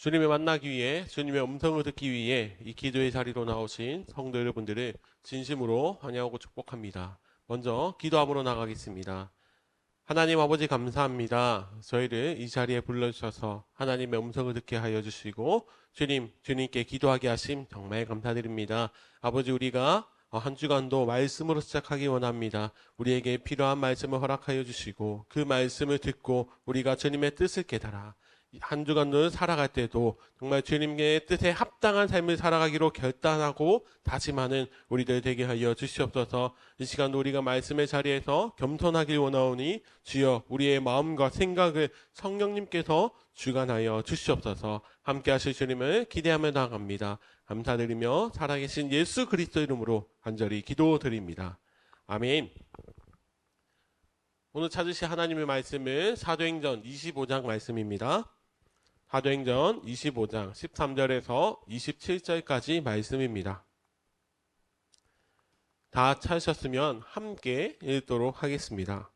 주님을 만나기 위해 주님의 음성을 듣기 위해 이 기도의 자리로 나오신 성도 여러분들을 진심으로 환영하고 축복합니다. 먼저 기도함으로 나가겠습니다. 하나님 아버지 감사합니다. 저희를 이 자리에 불러주셔서 하나님의 음성을 듣게 하여 주시고 주님께 기도하게 하심 정말 감사드립니다. 아버지 우리가 한 주간도 말씀으로 시작하기 원합니다. 우리에게 필요한 말씀을 허락하여 주시고 그 말씀을 듣고 우리가 주님의 뜻을 깨달아 한 주간을 살아갈 때도 정말 주님의 뜻에 합당한 삶을 살아가기로 결단하고 다짐하는 우리들 되게 하여 주시옵소서. 이 시간 우리가 말씀의 자리에서 겸손하길 원하오니 주여 우리의 마음과 생각을 성령님께서 주관하여 주시옵소서. 함께 하실 주님을 기대하며 나아갑니다. 감사드리며 살아계신 예수 그리스도 이름으로 간절히 기도드립니다. 아멘. 오늘 찾으실 하나님의 말씀은 사도행전 25장 말씀입니다. 사도행전 25장 13절에서 27절까지 말씀입니다. 다 찾으셨으면 함께 읽도록 하겠습니다.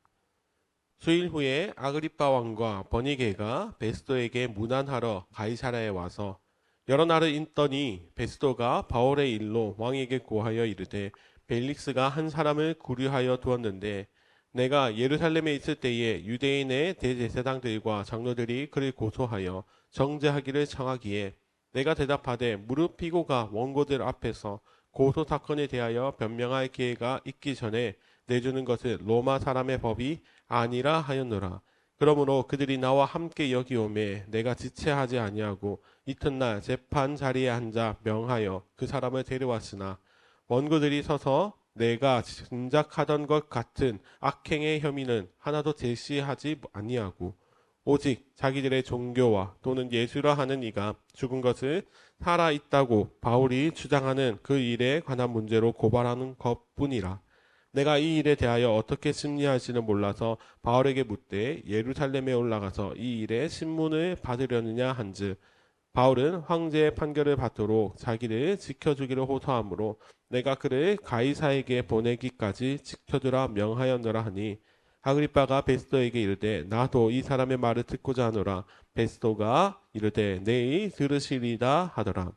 수일 후에 아그리빠 왕과 버니게가 베스도에게 문안하러 가이사라에 와서 여러 날을 있더니 베스도가 바울의 일로 왕에게 고하여 이르되 벨릭스가 한 사람을 구류하여 두었는데 내가 예루살렘에 있을 때에 유대인의 대제사장들과 장로들이 그를 고소하여 정죄하기를 청하기에 내가 대답하되 무릎 피고가 원고들 앞에서 고소 사건에 대하여 변명할 기회가 있기 전에 내주는 것은 로마 사람의 법이 아니라 하였노라. 그러므로 그들이 나와 함께 여기 오매 내가 지체하지 아니하고 이튿날 재판 자리에 앉아 명하여 그 사람을 데려왔으나 원고들이 서서 내가 짐작하던 것 같은 악행의 혐의는 하나도 제시하지 아니하고 오직 자기들의 종교와 또는 예수라 하는 이가 죽은 것을 살아있다고 바울이 주장하는 그 일에 관한 문제로 고발하는 것뿐이라. 내가 이 일에 대하여 어떻게 심리할지는 몰라서 바울에게 묻되 예루살렘에 올라가서 이 일에 신문을 받으려느냐 한즉 바울은 황제의 판결을 받도록 자기를 지켜주기를 호소하므로 내가 그를 가이사에게 보내기까지 지켜주라 명하였노라 하니 아그리빠가 베스도에게 이르되 나도 이 사람의 말을 듣고자 하노라. 베스도가 이르되 내일 들으시리다 하더라.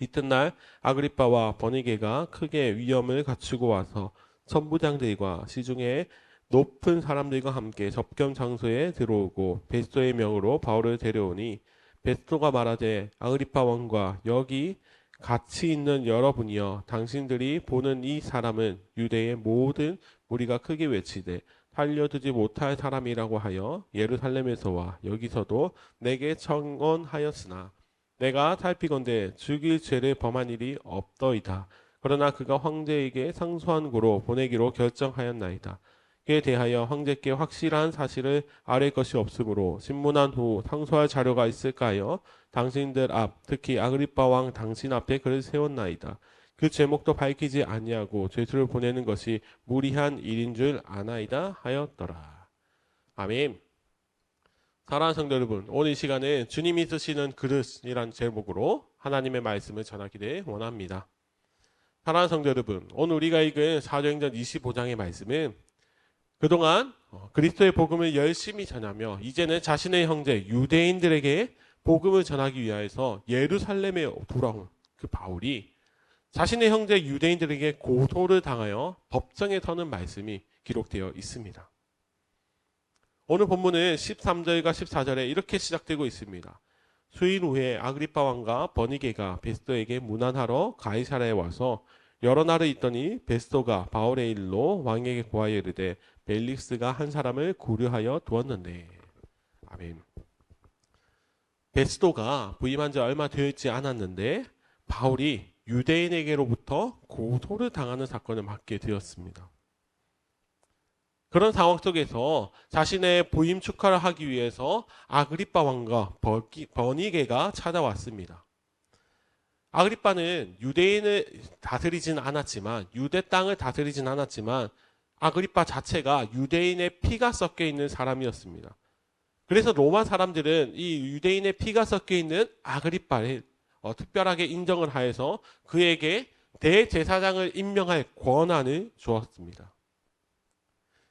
이튿날 아그리빠와 버니게가 크게 위험을 갖추고 와서 천부장들과 시중에 높은 사람들과 함께 접견 장소에 들어오고 베스도의 명으로 바울을 데려오니 베스도가 말하되 아그리빠 왕과 여기 같이 있는 여러분이여 당신들이 보는 이 사람은 유대의 모든 무리가 크게 외치되 살려두지 못할 사람이라고 하여 예루살렘에서와 여기서도 내게 청언하였으나 내가 살피건대 죽일 죄를 범한 일이 없더이다. 그러나 그가 황제에게 상소한 고로 보내기로 결정하였나이다. 그에 대하여 황제께 확실한 사실을 아뢰 것이 없으므로 신문한 후 상소할 자료가 있을까요? 당신들 앞 특히 아그리빠 왕 당신 앞에 그를 세웠나이다. 그 제목도 밝히지 아니하고 죄수를 보내는 것이 무리한 일인 줄 아나이다 하였더라. 아멘. 사랑하는 성도 여러분, 오늘 이 시간에 주님이 쓰시는 그릇이란 제목으로 하나님의 말씀을 전하기를 원합니다. 사랑하는 성도 여러분, 오늘 우리가 읽은 사도행전 25장의 말씀은 그동안 그리스도의 복음을 열심히 전하며 이제는 자신의 형제 유대인들에게 복음을 전하기 위하여서 예루살렘에 돌아온 그 바울이 자신의 형제 유대인들에게 고소를 당하여 법정에 서는 말씀이 기록되어 있습니다. 오늘 본문은 13절과 14절에 이렇게 시작되고 있습니다. 수일 후에 아그리빠 왕과 버니게가 베스도에게 문안하러 가이사라에 와서 여러 날을 있더니 베스도가 바울의 일로 왕에게 고하여 이르되 벨릭스가 한 사람을 구류하여 두었는데. 아멘. 베스도가 부임한 지 얼마 되지 않았는데 바울이 유대인에게로부터 고소를 당하는 사건을 맡게 되었습니다. 그런 상황 속에서 자신의 부임 축하를 하기 위해서 아그리빠 왕과 버니게가 찾아왔습니다. 아그리빠는 유대인을 다스리진 않았지만 유대 땅을 다스리진 않았지만 아그리빠 자체가 유대인의 피가 섞여 있는 사람이었습니다. 그래서 로마 사람들은 이 유대인의 피가 섞여 있는 아그리빠를 특별하게 인정을 하여서 그에게 대제사장을 임명할 권한을 주었습니다.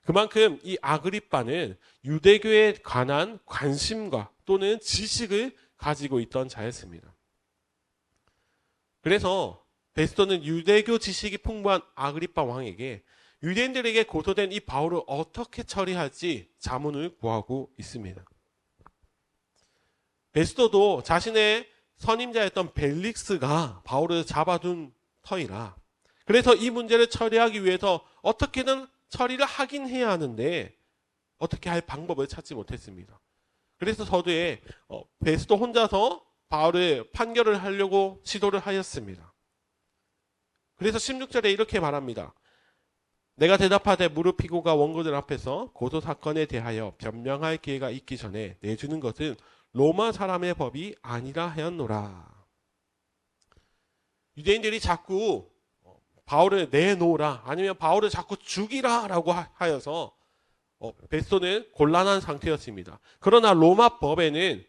그만큼 이 아그리빠는 유대교에 관한 관심과 또는 지식을 가지고 있던 자였습니다. 그래서 베스토는 유대교 지식이 풍부한 아그리파 왕에게 유대인들에게 고소된 이 바울을 어떻게 처리할지 자문을 구하고 있습니다. 베스토도 자신의 선임자였던 벨릭스가 바울을 잡아둔 터이라, 그래서 이 문제를 처리하기 위해서 어떻게든 처리를 하긴 해야 하는데 어떻게 할 방법을 찾지 못했습니다. 그래서 서두에 베스토 혼자서 바울을 판결을 하려고 시도를 하였습니다. 그래서 16절에 이렇게 말합니다. 내가 대답하되 무릎피고가 원고들 앞에서 고소 사건에 대하여 변명할 기회가 있기 전에 내주는 것은 로마 사람의 법이 아니라 하였노라. 유대인들이 자꾸 바울을 내놓으라, 아니면 바울을 자꾸 죽이라 라고 하여서 베스토는 곤란한 상태였습니다. 그러나 로마 법에는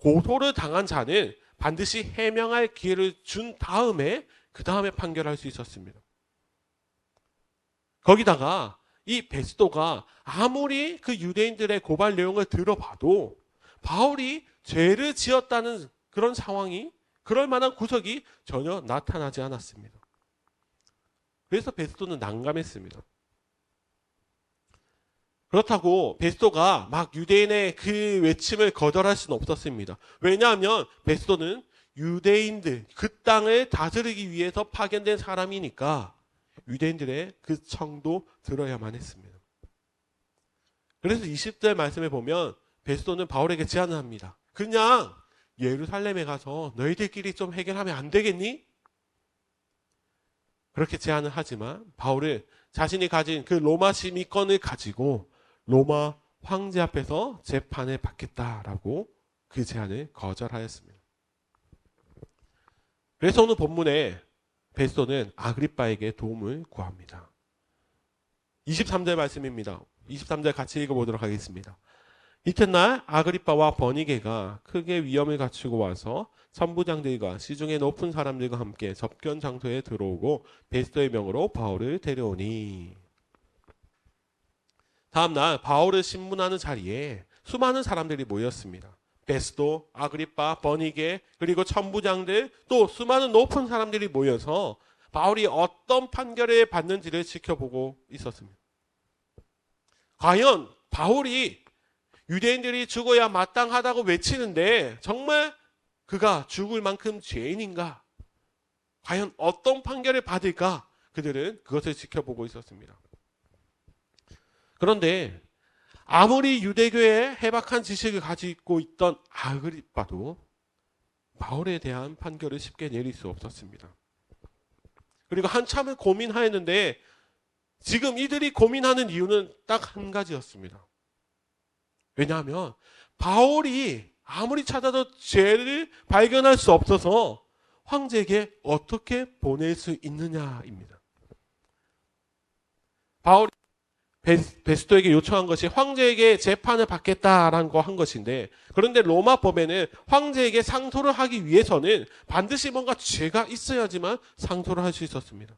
고소를 당한 자는 반드시 해명할 기회를 준 다음에 그 다음에 판결할 수 있었습니다. 거기다가 이 베스토가 아무리 그 유대인들의 고발 내용을 들어봐도 바울이 죄를 지었다는 그런 상황이, 그럴 만한 구석이 전혀 나타나지 않았습니다. 그래서 베스토는 난감했습니다. 그렇다고 베스토가 막 유대인의 그 외침을 거절할 수는 없었습니다. 왜냐하면 베스토는 유대인들, 그 땅을 다스리기 위해서 파견된 사람이니까 유대인들의 그 청도 들어야만 했습니다. 그래서 20절 말씀에 보면 베스토는 바울에게 제안을 합니다. 그냥 예루살렘에 가서 너희들끼리 좀 해결하면 안 되겠니? 그렇게 제안을 하지만 바울은 자신이 가진 그 로마 시민권을 가지고 로마 황제 앞에서 재판을 받겠다라고 그 제안을 거절하였습니다. 그래서 오늘 본문에 베스토는 아그리빠에게 도움을 구합니다. 23절 말씀입니다. 23절 같이 읽어보도록 하겠습니다. 이튿날 아그리빠와 버니게가 크게 위험을 갖추고 와서 천부장들과 시중에 높은 사람들과 함께 접견 장소에 들어오고 베스토의 명으로 바울을 데려오니. 다음날 바울을 신문하는 자리에 수많은 사람들이 모였습니다. 베스토, 아그리빠, 버니게, 그리고 천부장들, 또 수많은 높은 사람들이 모여서 바울이 어떤 판결을 받는지를 지켜보고 있었습니다. 과연 바울이 유대인들이 죽어야 마땅하다고 외치는데 정말 그가 죽을 만큼 죄인인가? 과연 어떤 판결을 받을까? 그들은 그것을 지켜보고 있었습니다. 그런데 아무리 유대교의 해박한 지식을 가지고 있던 아그리빠도 바울에 대한 판결을 쉽게 내릴 수 없었습니다. 그리고 한참을 고민하였는데 지금 이들이 고민하는 이유는 딱 한 가지였습니다. 왜냐하면 바울이 아무리 찾아도 죄를 발견할 수 없어서 황제에게 어떻게 보낼 수 있느냐입니다. 바울이 베스토에게 요청한 것이 황제에게 재판을 받겠다라는 거 한 것인데, 그런데 로마 법에는 황제에게 상소를 하기 위해서는 반드시 뭔가 죄가 있어야지만 상소를 할 수 있었습니다.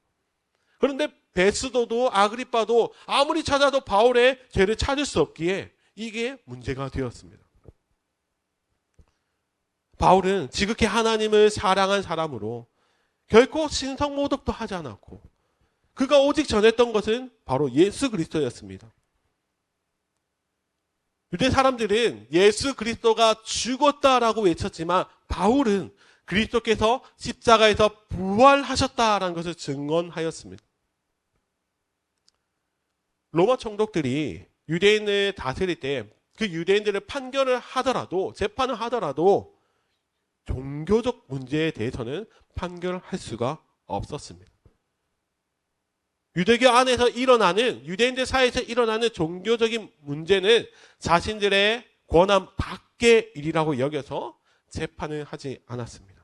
그런데 베스도도 아그리빠도 아무리 찾아도 바울의 죄를 찾을 수 없기에 이게 문제가 되었습니다. 바울은 지극히 하나님을 사랑한 사람으로 결코 신성모독도 하지 않았고 그가 오직 전했던 것은 바로 예수 그리스도였습니다. 유대 사람들은 예수 그리스도가 죽었다라고 외쳤지만 바울은 그리스도께서 십자가에서 부활하셨다라는 것을 증언하였습니다. 로마 총독들이 유대인을 다스릴 때 그 유대인들을 판결을 하더라도, 재판을 하더라도 종교적 문제에 대해서는 판결을 할 수가 없었습니다. 유대교 안에서 일어나는, 유대인들 사이에서 일어나는 종교적인 문제는 자신들의 권한 밖의 일이라고 여겨서 재판을 하지 않았습니다.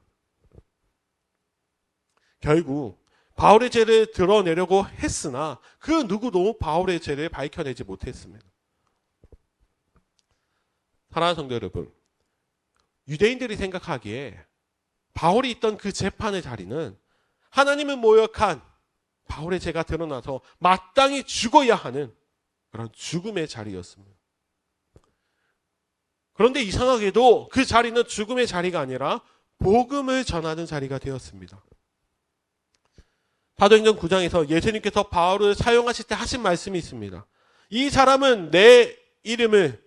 결국 바울의 죄를 드러내려고 했으나 그 누구도 바울의 죄를 밝혀내지 못했습니다. 사랑하는 성도 여러분, 유대인들이 생각하기에 바울이 있던 그 재판의 자리는 하나님을 모욕한 바울의 죄가 드러나서 마땅히 죽어야 하는 그런 죽음의 자리였습니다. 그런데 이상하게도 그 자리는 죽음의 자리가 아니라 복음을 전하는 자리가 되었습니다. 사도행전 9장에서 예수님께서 바울을 사용하실 때 하신 말씀이 있습니다. 이 사람은 내 이름을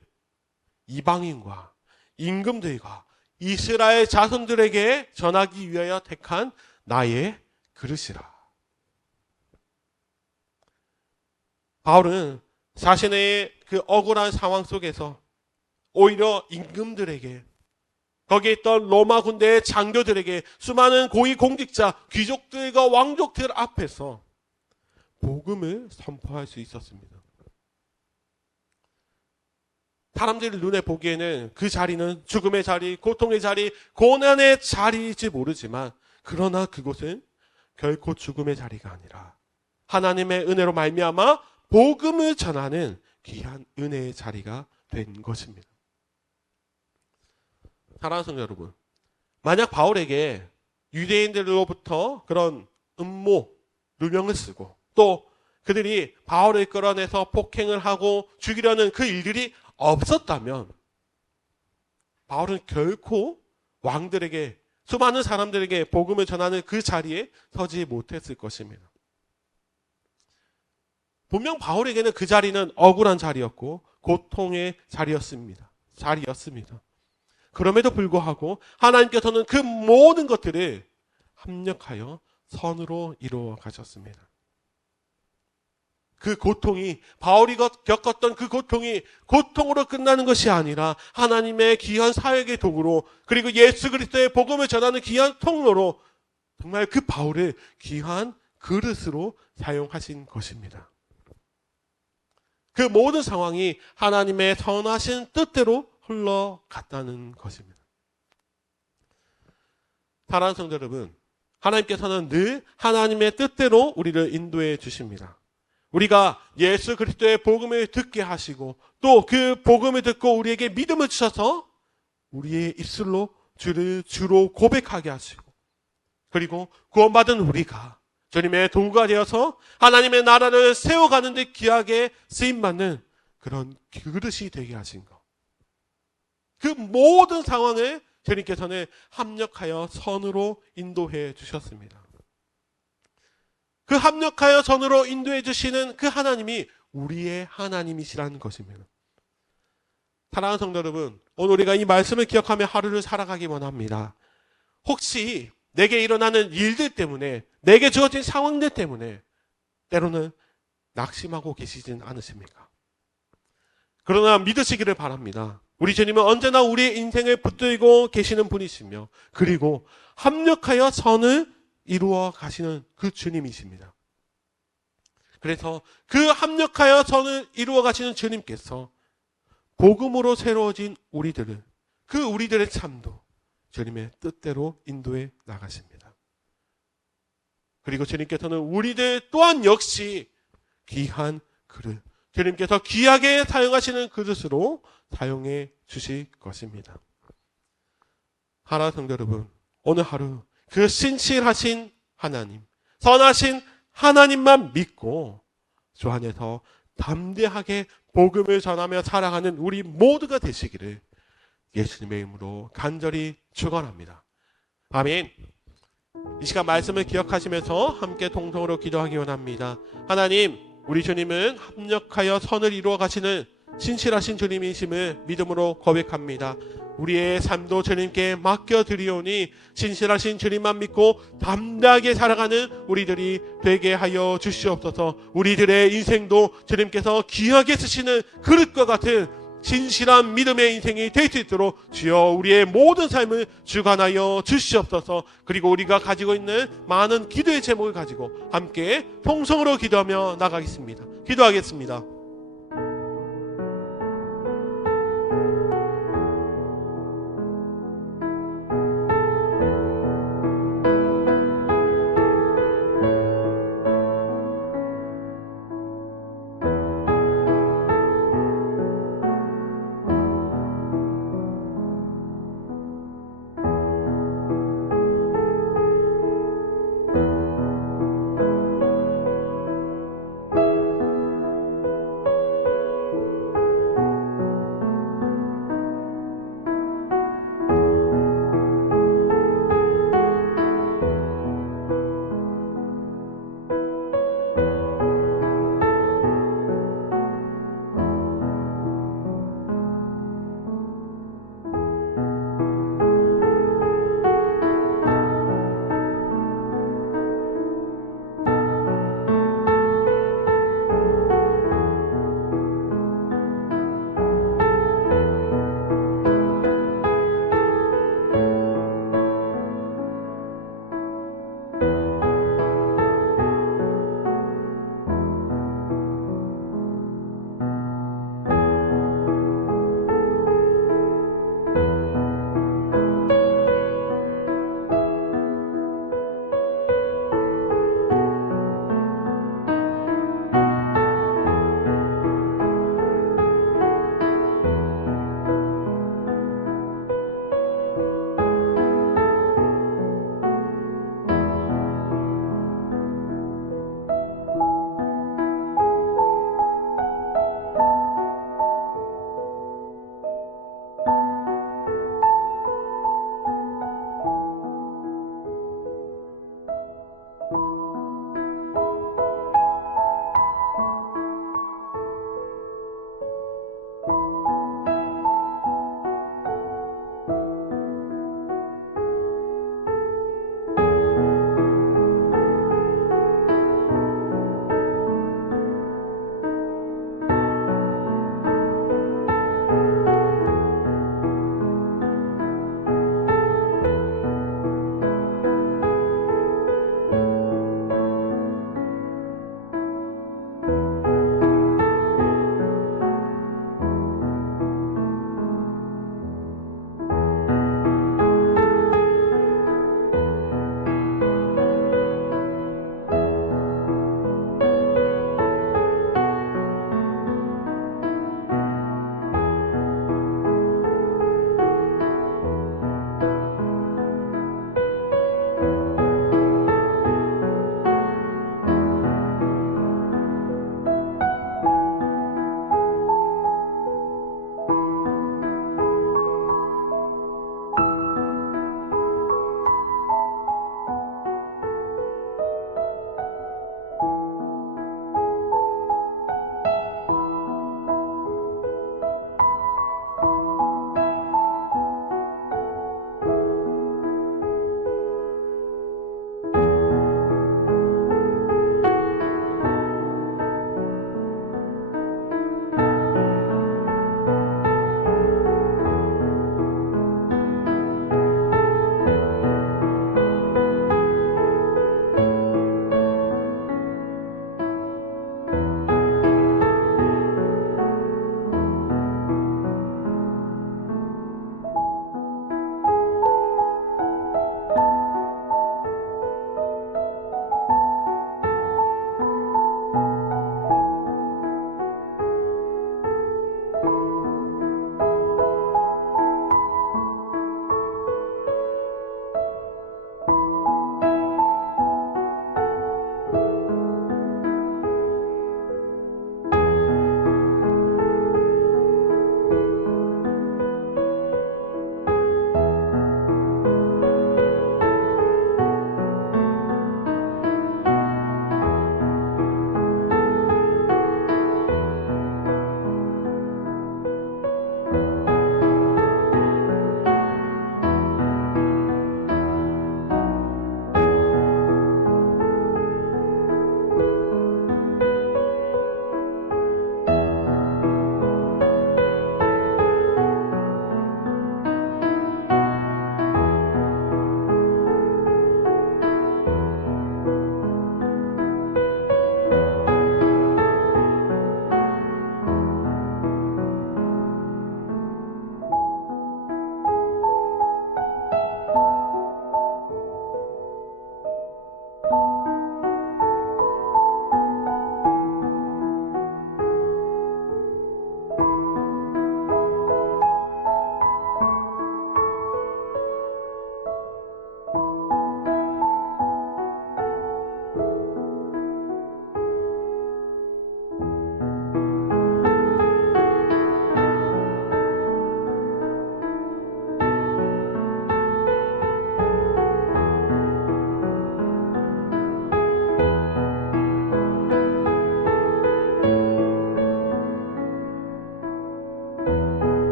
이방인과 임금들과 이스라엘 자손들에게 전하기 위하여 택한 나의 그릇이라. 바울은 자신의 그 억울한 상황 속에서 오히려 임금들에게, 거기에 있던 로마 군대의 장교들에게, 수많은 고위 공직자, 귀족들과 왕족들 앞에서 복음을 선포할 수 있었습니다. 사람들의 눈에 보기에는 그 자리는 죽음의 자리, 고통의 자리, 고난의 자리일지 모르지만, 그러나 그곳은 결코 죽음의 자리가 아니라 하나님의 은혜로 말미암아 복음을 전하는 귀한 은혜의 자리가 된 것입니다. 사랑하는 성도 여러분, 만약 바울에게 유대인들로부터 그런 음모, 누명을 쓰고 또 그들이 바울을 끌어내서 폭행을 하고 죽이려는 그 일들이 없었다면 바울은 결코 왕들에게, 수많은 사람들에게 복음을 전하는 그 자리에 서지 못했을 것입니다. 분명 바울에게는 그 자리는 억울한 자리였고 고통의 자리였습니다. 그럼에도 불구하고 하나님께서는 그 모든 것들을 합력하여 선으로 이루어 가셨습니다. 그 고통이, 바울이 겪었던 그 고통이 고통으로 끝나는 것이 아니라 하나님의 귀한 사역의 도구로, 그리고 예수 그리스도의 복음을 전하는 귀한 통로로 정말 그 바울을 귀한 그릇으로 사용하신 것입니다. 그 모든 상황이 하나님의 선하신 뜻대로 흘러갔다는 것입니다. 사랑하는 성도 여러분, 하나님께서는 늘 하나님의 뜻대로 우리를 인도해 주십니다. 우리가 예수 그리스도의 복음을 듣게 하시고 또 그 복음을 듣고 우리에게 믿음을 주셔서 우리의 입술로 주를 주로 고백하게 하시고, 그리고 구원받은 우리가 주님의 도구가 되어서 하나님의 나라를 세워가는 데 귀하게 쓰임받는 그런 그릇이 되게 하신 것. 그 모든 상황을 주님께서는 합력하여 선으로 인도해 주셨습니다. 그 합력하여 선으로 인도해 주시는 그 하나님이 우리의 하나님이시라는 것입니다. 사랑하는 성도 여러분, 오늘 우리가 이 말씀을 기억하며 하루를 살아가기 원합니다. 혹시 내게 일어나는 일들 때문에, 내게 주어진 상황들 때문에 때로는 낙심하고 계시진 않으십니까? 그러나 믿으시기를 바랍니다. 우리 주님은 언제나 우리의 인생을 붙들고 계시는 분이시며, 그리고 합력하여 선을 이루어 가시는 그 주님이십니다. 그래서 그 합력하여 선을 이루어 가시는 주님께서 복음으로 새로워진 우리들을, 그 우리들의 삶도 주님의 뜻대로 인도해 나가십니다. 그리고 주님께서는 우리들 또한 역시 귀한 그릇, 주님께서 귀하게 사용하시는 그릇으로 사용해 주실 것입니다. 사랑하는 성도 여러분, 오늘 하루 그 신실하신 하나님, 선하신 하나님만 믿고 주 안에서 담대하게 복음을 전하며 살아가는 우리 모두가 되시기를 예수님의 이름으로 간절히 축원합니다. 아멘. 이 시간 말씀을 기억하시면서 함께 동성으로 기도하기 원합니다. 하나님, 우리 주님은 합력하여 선을 이루어 가시는 신실하신 주님이심을 믿음으로 고백합니다. 우리의 삶도 주님께 맡겨드리오니 신실하신 주님만 믿고 담대하게 살아가는 우리들이 되게 하여 주시옵소서. 우리들의 인생도 주님께서 귀하게 쓰시는 그릇과 같은 신실한 믿음의 인생이 될 수 있도록 주여 우리의 모든 삶을 주관하여 주시옵소서. 그리고 우리가 가지고 있는 많은 기도의 제목을 가지고 함께 통성으로 기도하며 나가겠습니다. 기도하겠습니다.